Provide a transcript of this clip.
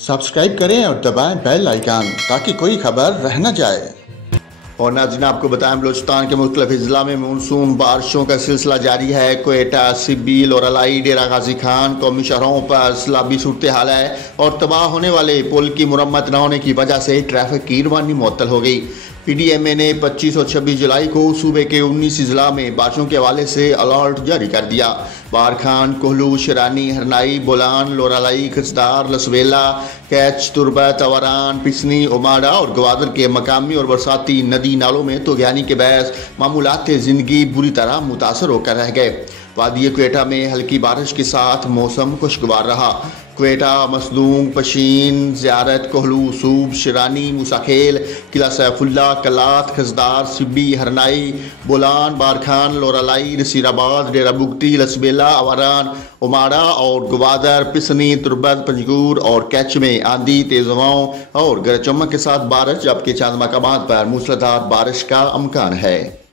Subscribe करें और दबाएं बेल आइकन ताकि कोई खबर रह न जाए। और नाज़रीन, आपको बताएं बलूचिस्तान के मुख्तलिफ अजला में मानसून बारिशों का सिलसिला जारी है। क्वेटा, सिब्बील और अलाई, डेरा गाजी खान कौमी शहरों पर सैलाबी सूरत हाल है और तबाह होने वाले पुल की मुरम्मत न होने की वजह से ट्रैफिक की रवानी मुअत्तल हो गई। PDMA ने 25 और 26 जुलाई को सूबे के 19 अजला में बारिशों के हवाले से अलर्ट जारी कर दिया। बारखान, कोहलू, शिरानी, हरनाई, बोलान, लोरालाई, खसदार, लसवेला, कैच, तुरबत, अवरान, पिसनी, उमाड़ा और गवादर के मकामी और बरसाती नदी नालों में तूग़यानी के बहस मामूलात ज़िंदगी बुरी तरह मुतासर होकर रह गए। वादी क्वेटा में हल्की बारिश के साथ मौसम खुशगवार रहा। क्वेटा, मसदूंग, पशीन, ज़ियारत, कोहलू, सूब, शिरानी, मूसाखेल, किला सैफुल्ला, कलात, खसदार, सिब्बी, हरनाई, बोलान, बारखान, लोरालाई, नसीराबाद, डेरा बुगटी, लसबेला, अवारान, उमाड़ा और गवादर, पिसनी, तुरबत, पंजगूर और कैच में आंधी, तेज हवाओं और गरज चमक के साथ बारिश, जबकि चंद मकामात पर मूसलाधार बारिश का अमकान है।